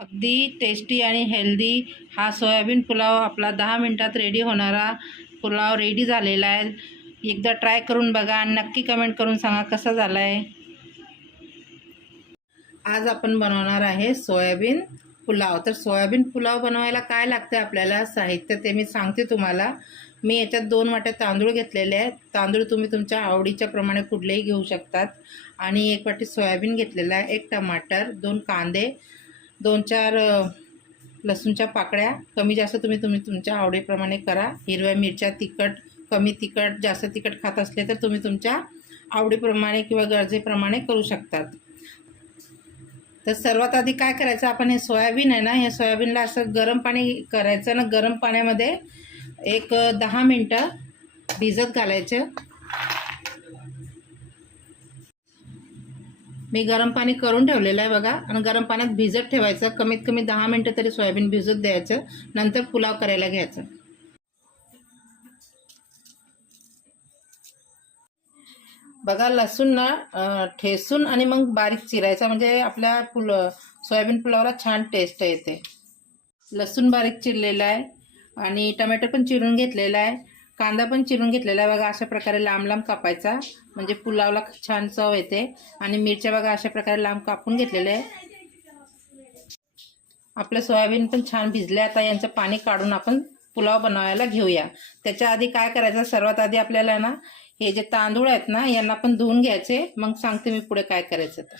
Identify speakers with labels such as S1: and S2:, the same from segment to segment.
S1: अगदी टेस्टी आणि हेल्दी हा सोयाबीन पुलाव आपला दहा मिनटात रेडी होणारा पुलाव रेडी झालेला आहे. एकदा ट्राय करून बघा आणि नक्की कमेंट करून सांगा कसा झाला आहे आज आपण बनवणार आहे सोयाबीन पुलाव. तर सोयाबीन पुलाव बनवायला काय लागते आपल्याला? साहित्य ते मी सांगते तुम्हाला. मी याच्यात दोन वाट्या तांदूळ घेतलेले आहेत. तांदूळ तुम्ही तुमच्या आवडीच्या प्रमाणे कुठलेही घेऊ शकतात. आणि एक वाटी सोयाबीन घेतलेला आहे एक टमाटर दोन कांदे दोन चार लसूणच्या पाकळ्या कमी जास्त तुम्ही तुम्ही तुमच्या आवडीप्रमाणे करा. हिरव्या मिरच्या तिखट कमी तिखट जास्त तिखट खात असले तर तुम्ही तुमच्या आवडीप्रमाणे किंवा गरजेप्रमाणे करू शकतात. तर सर्वात आधी काय करायचं? आपण हे सोयाबीन आहे ना हे सोयाबीनला असं गरम पाणी करायचं ना गरम पाण्यामध्ये एक दहा मिनटं भिजत घालायचं. मी गरम पाणी करून ठेवलेलं आहे बघा. आणि गरम पाण्यात भिजत ठेवायचं. कमीत कमी दहा मिनटं तरी सोयाबीन भिजत द्यायचं. नंतर पुलाव करायला घ्यायचं. बघा लसूण ना ठेसून आणि मग बारीक चिरायचा. म्हणजे आपल्या पुल सोयाबीन पुलावला छान टेस्ट येते. लसूण बारीक चिरलेला आहे. आणि टमॅटो पण चिरून घेतलेला आहे. कांदा पण चिरून घेतलेला आहे. बघा अशा प्रकारे लांब लांब कापायचा. म्हणजे पुलावला छान चव येते. आणि मिरच्या बघा अशा प्रकारे लांब कापून घेतलेले आहे. आपलं सोयाबीन पण छान भिजले आता यांचं पाणी काढून आपण पुलाव बनवायला घेऊया. त्याच्या आधी काय करायचं? सर्वात आधी आपल्याला ना हे जे तांदूळ आहेत ना यांना पण धुवून घ्यायचे. मग सांगते मी पुढे काय करायचं तर.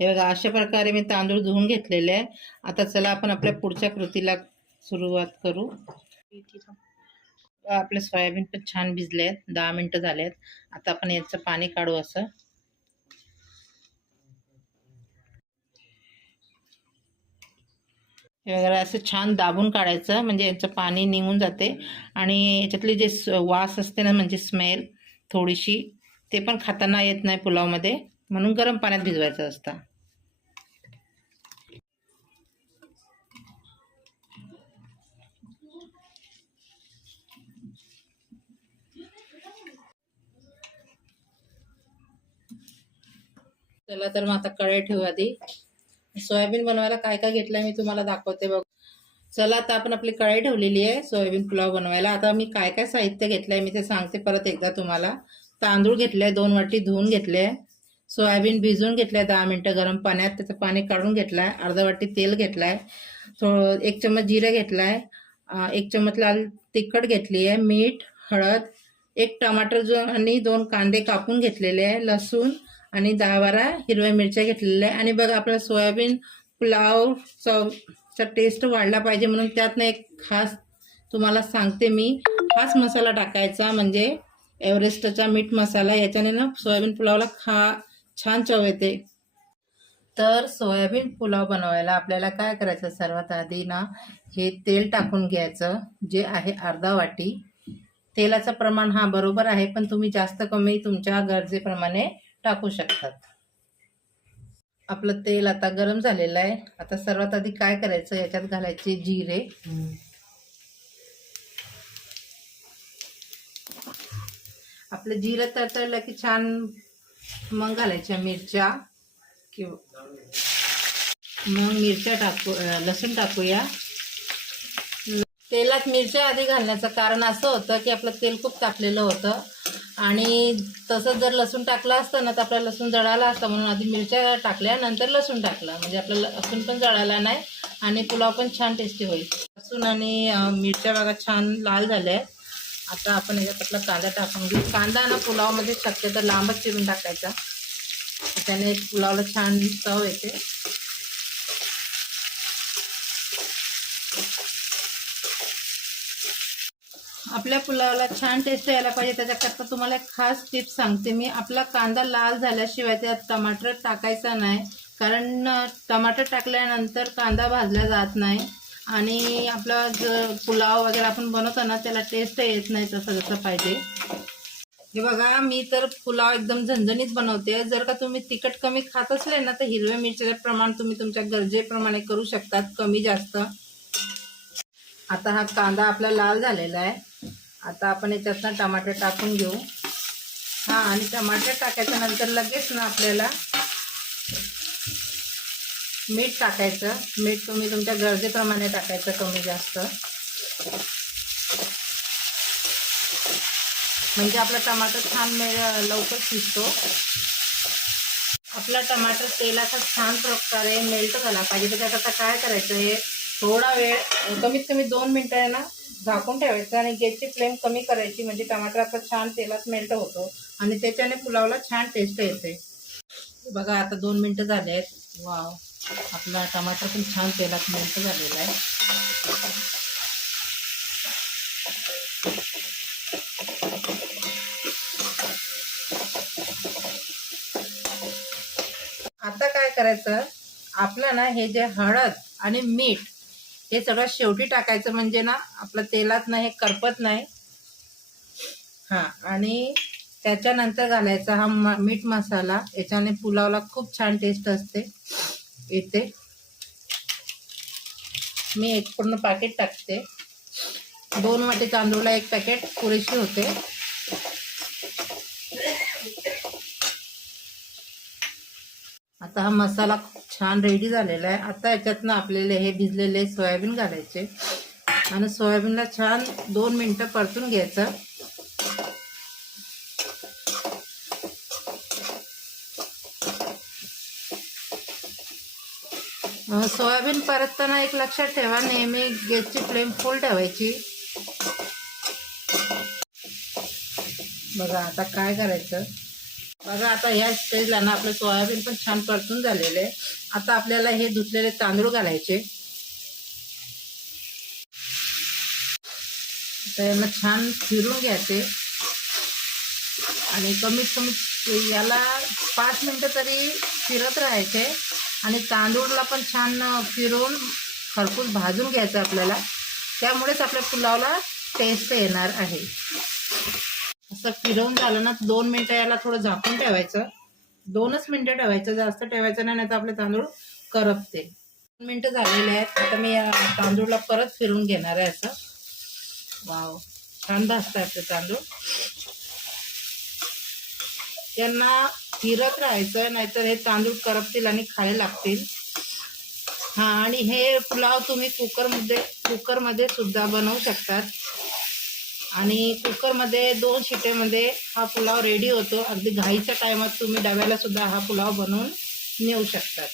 S1: हे बघा अशा प्रकारे मी तांदूळ धुवून घेतलेले आहे. आता चला आपण आपल्या पुढच्या कृतीला सुरुवात करू. आपले सोयाबीन पण छान भिजले आहेत दहा मिनटं झाले आहेत आता आपण याचं पाणी काढू असं. वगैरे असं छान दाबून काढायचं म्हणजे याचं पाणी निघून जाते. आणि याच्यातली जे वास असते ना म्हणजे स्मेल थोडीशी ते पण खाताना येत नाही पुलावमध्ये. म्हणून गरम पाण्यात भिजवायचं असतं. चला तर मग आता कढई ठेवू आधी. सोयाबीन बनवायला काय काय घेतलंय मी तुम्हाला दाखवते बघ. चला आता आपण आपली कढई ठेवलेली आहे सोयाबीन पुलाव बनवायला. आता मी काय काय साहित्य घेतलंय मी ते सांगते परत एकदा तुम्हाला. तांदूळ घेतले दोन वाटी धुवून घेतले सोयाबीन भिजवून घेतलंय दहा मिनटं गरम पाण्यात. त्याचं पाणी काढून घेतलंय. अर्धा वाटी तेल घेतलाय. थोडं एक चम्मच जिरे घेतलाय. एक चम्मच लाल तिखट घेतली आहे मीठ हळद एक टमाटर जो आणि दोन कांदे कापून घेतलेले आहे लसूण आणि दहा बारा हिरव्या मिरच्या घेतलेल्या आहे आणि बघा आपला सोयाबीन पुलाव चवचा टेस्ट वाढला पाहिजे म्हणून त्यातनं एक खास तुम्हाला सांगते मी. खास मसाला टाकायचा म्हणजे एव्हरेस्टचा मीठ मसाला. याच्याने ना सोयाबीन पुलावला खा छान चव येते. तर सोयाबीन पुलाव बनवायला आपल्याला काय करायचं? सर्वात आधी ना हे तेल टाकून घ्यायचं जे आहे अर्धा वाटी. तेलाचं प्रमाण हा बरोबर आहे पण तुम्ही जास्त कमी तुमच्या गरजेप्रमाणे टाकू शकतात. आपलं तेल आता गरम झालेलं आहे. आता सर्वात आधी काय करायचं? याच्यात घालायचे जिरे. आपलं जिरं तळतळलं की छान मग घालायच्या मिरच्या. किंवा मग मिरच्या टाकू लसूण टाकूया. तेलात मिरच्या आधी घालण्याचं कारण असं होतं की आपलं तेल खूप तापलेलं होतं. आणि तसं जर लसूण टाकलं असतं ना तर आपला लसूण जळाला असता म्हणून आधी मिरच्या टाकल्या नंतर लसूण टाकला. म्हणजे आपलं लसूण पण जळाला नाही आणि पुलाव पण छान टेस्टी होईल. लसूण आणि मिरच्या बघा छान लाल झाल्या. आहेत आता आपण याच्यात आपला कांदा टाकून घेऊ. कांदा ना पुलावमध्ये शक्यतो लांबच चिरून टाकायचा. त्याने पुलावला छान चव येते. आपल्या पुलावला छान टेस्ट यायला पाहिजे. त्याच्याकरता तुम्हाला एक खास टिप्स सांगते मी. आपला कांदा लाल झाल्याशिवाय त्यात टमाटर टाकायचा नाही. कारण टमाटर टाकल्यानंतर कांदा भाजला जात नाही. आणि आपला जर पुलाव वगैरे आपण बनवतो ना त्याला टेस्ट येत नाही तसं जसं पाहिजे. हे बघा मी तर पुलाव एकदम झणझणीत बनवते. जर का तुम्ही तिखट कमी खात असले ना तर हिरव्या मिरचीचं प्रमाण तुम्ही तुमच्या गरजेप्रमाणे करू शकतात कमी जास्त. आता हा कांदा आपला लाल झालेला आहे. आता आपण याच्यातनं टमाटर टाकून घेऊ. हां आणि टमाटर टाकायच्या नंतर लगेच ना आपल्याला मीठ टाकायचं. मीठ तुम्ही तुमच्या गरजेप्रमाणे टाकायचं कमी जास्त. म्हणजे आपला टमाटर छान मे लवकर शिजतो. आपला टमाटर तेलाचा छान प्रकारे मेल्ट झाला पाहिजे. तर त्याकरता काय करायचं हे थोडा वेळ कमीत कमी दोन मिनटं आहे ना झाकून ठेवायचं आणि गॅसची फ्लेम कमी करायची म्हणजे टमाटर आता छान तेलात मेल्ट होतो आणि त्याच्याने पुलावला छान टेस्ट येते. बघा आता दोन मिनटं झाले आहेत. वाव आपला टमाटर पण छान तेलात मेल्ट झालेला आहे. आता काय करायचं? आपलं ना हे जे हळद आणि मीठ हे सगळं शेवटी टाकायचं म्हणजे ना आपलं तेलात ना हे करपत नाही. हां आणि त्याच्यानंतर घालायचा हा मीठ मसाला. याच्याने पुलावला खूप छान टेस्ट असते. येते. मी एक पूर्ण पॅकेट टाकते. दोन वाटे तांदूळला एक पॅकेट पुरेशी होते. आता हा मसाला छान रेडी झालेला आहे. आता याच्यातनं आपल्याला हे भिजलेले सोयाबीन घालायचे. आणि सोयाबीनला छान दोन मिनटं परतून घ्यायचं. सोयाबीन परतताना एक लक्षात ठेवा नेहमी गॅसची फ्लेम फुल ठेवायची. बघा आता काय करायचं? बघा आता ह्या स्टेजला ना आपलं सोयाबीन पण छान परतून झालेलं आहे. आता आपल्याला हे धुतलेले तांदूळ घालायचे. तर यांना छान फिरून घ्यायचे. आणि कमीत कमी याला पाच मिनटं तरी फिरत राहायचे. आणि तांदूळला पण छान फिरून खरपूस भाजून घ्यायचं आपल्याला. त्यामुळेच आपल्या पुलावला टेस्ट येणार आहे. फिरवून झालं ना दोन मिनिटं याला थोडं झाकून ठेवायचं. दोनच मिनिटं ठेवायचं जास्त ठेवायचं नाही नाही तर आपले तांदूळ करपते. दोन मिनटं झालेले आहेत. आता मी या तांदूळला परत फिरून घेणार आहे असं. वाव छान भाजतात आपले तांदूळ. त्यांना फिरत राहायचं नाहीतर हे तांदूळ करपतील आणि खायला लागतील. हा आणि हे पुलाव तुम्ही कुकरमध्ये कुकरमध्ये सुद्धा बनवू शकतात. आणि कुकरमध्ये दोन शिटेमध्ये हा पुलाव रेडी होतो. अगदी घाईच्या टायमात तुम्ही डब्याला सुद्धा हा पुलाव बनवून नेऊ शकतात.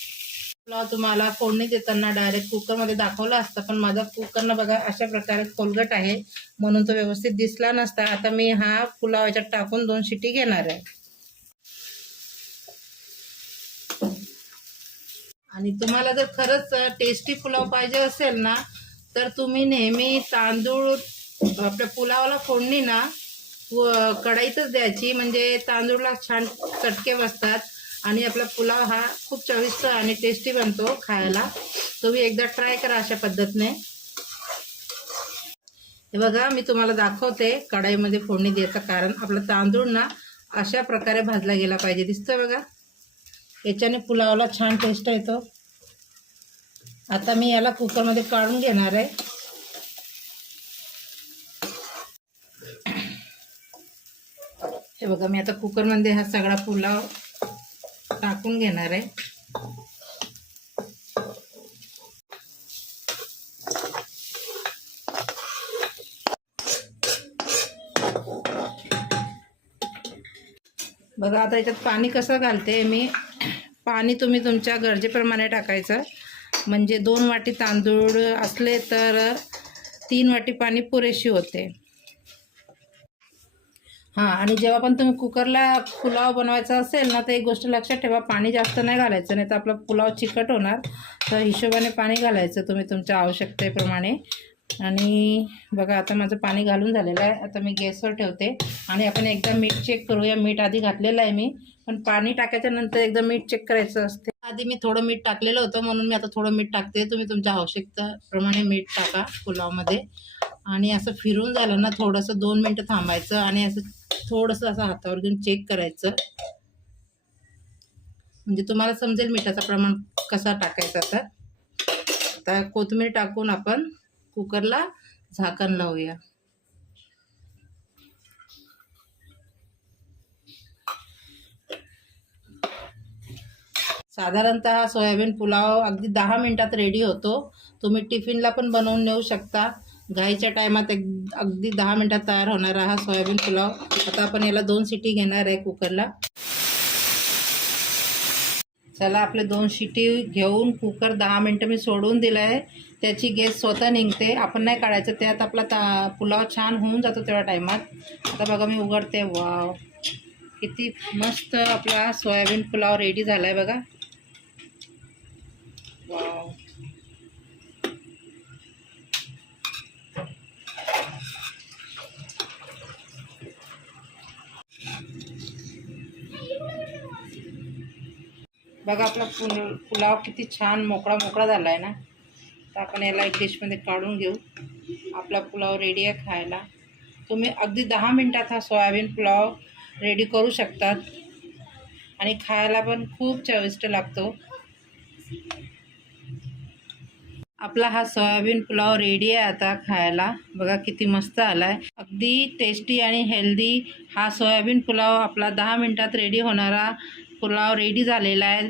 S1: पुलाव तुम्हाला फोडणी देताना डायरेक्ट कुकरमध्ये दाखवला असतं पण माझा कुकरनं बघा अशा प्रकारे खोलगट आहे. म्हणून तो व्यवस्थित दिसला नसता. आता मी हा पुलाव याच्यात टाकून दोन शिटी घेणार आहे. आणि तुम्हाला जर खरंच टेस्टी पुलाव पाहिजे असेल ना तर तुम्ही नेहमी तांदूळ आपल्या पुलावाला फोडणी ना व द्यायची. म्हणजे तांदूळला छान चटके बसतात. आणि आपला पुलाव हा खूप चविष्ट आणि टेस्टी बनतो खायला. तुम्ही एकदा ट्राय करा अशा पद्धतीने. हे बघा मी तुम्हाला दाखवते कढाईमध्ये फोडणी द्यायचं कारण. आपला तांदूळ ना अशा प्रकारे भाजला गेला पाहिजे. दिसतोय बघा? याच्याने पुलावाला छान टेस्ट येतो. आता मी याला कुकरमध्ये काढून घेणार आहे. हे बघा मी आता कुकरमध्ये हा सगळा पुलाव टाकून घेणार आहे. बघा आता याच्यात पाणी कसं घालते मी? पाणी तुम्ही तुमच्या गरजेप्रमाणे टाकायचं. म्हणजे दोन वाटी तांदूळ असले तर तीन वाटी पाणी पुरेशी होते. हां आणि जेव्हा पण तुम्ही कुकरला पुलाव बनवायचा असेल ना तर एक गोष्ट लक्षात ठेवा पाणी जास्त नाही घालायचं नाही तर आपला पुलाव चिकट होणार. तर हिशोबाने पाणी घालायचं तुम्ही तुमच्या आवश्यकतेप्रमाणे. आणि बघा आता माझं पाणी घालून झालेलं आहे. आता मी गॅसवर ठेवते. आणि आपण एकदा मीठ चेक करूया. मीठ आधी घातलेलं आहे मी. पण पाणी टाकायच्या नंतर एकदा मीठ चेक करायचं असते. आधी मी थोडं मीठ टाकलेलं होतं म्हणून मी आता थोडं मीठ टाकते. तुम्ही तुमच्या आवश्यकतेप्रमाणे मीठ टाका पुलावमध्ये. आणि असं फिरून झालं ना थोडंसं दोन मिनटं थांबायचं आणि असं थोडंसं असं हातावर घेऊन चेक करायचं. म्हणजे तुम्हाला समजेल मिठाचं प्रमाण कसा टाकायचा तर आता कोथिंबीर टाकून आपण कुकरला झाकण लावूया. साधारणतः सोयाबीन पुलाव अगदी दहा मिनटात रेडी होतो. तुम्ही टिफिनला पण बनवून नेऊ शकता. घाईच्या टायमात एक अगदी दहा मिनटात तयार होणारा हा सोयाबीन पुलाव. आता आपण याला दोन सिटी घेणार आहे कुकरला. चला आपले दोन शिटी घेऊन कुकर दहा मिनटं मी सोडून दिलं आहे त्याची गॅस स्वतः निघते. आपण नाही काढायचं. त्यात आपला ता पुलाव छान होऊन जातो तेवढ्या टायमात. आता बघा मी उघडते. वाव. किती मस्त आपला सोयाबीन पुलाव रेडी झाला आहे बघा. वाव बघा आपला पुल पुलाव किती छान मोकळा मोकळा झाला आहे ना. तर आपण याला एक डिशमध्ये काढून घेऊ. आपला पुलाव रेडी आहे खायला. तुम्ही अगदी दहा मिनटात हा सोयाबीन पुलाव रेडी करू शकतात. आणि खायला पण खूप चविष्ट लागतो. आपला हा सोयाबीन पुलाव रेडी आहे आता खायला. बघा किती मस्त आला आहे अगदी टेस्टी आणि हेल्दी हा सोयाबीन पुलाव आपला दहा मिनटात रेडी होणारा पुलाव रेडी झालेला आहे.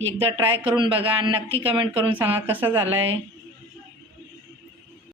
S1: एकदा ट्राय करून बघा आणि नक्की कमेंट करून सांगा कसा झाला आहे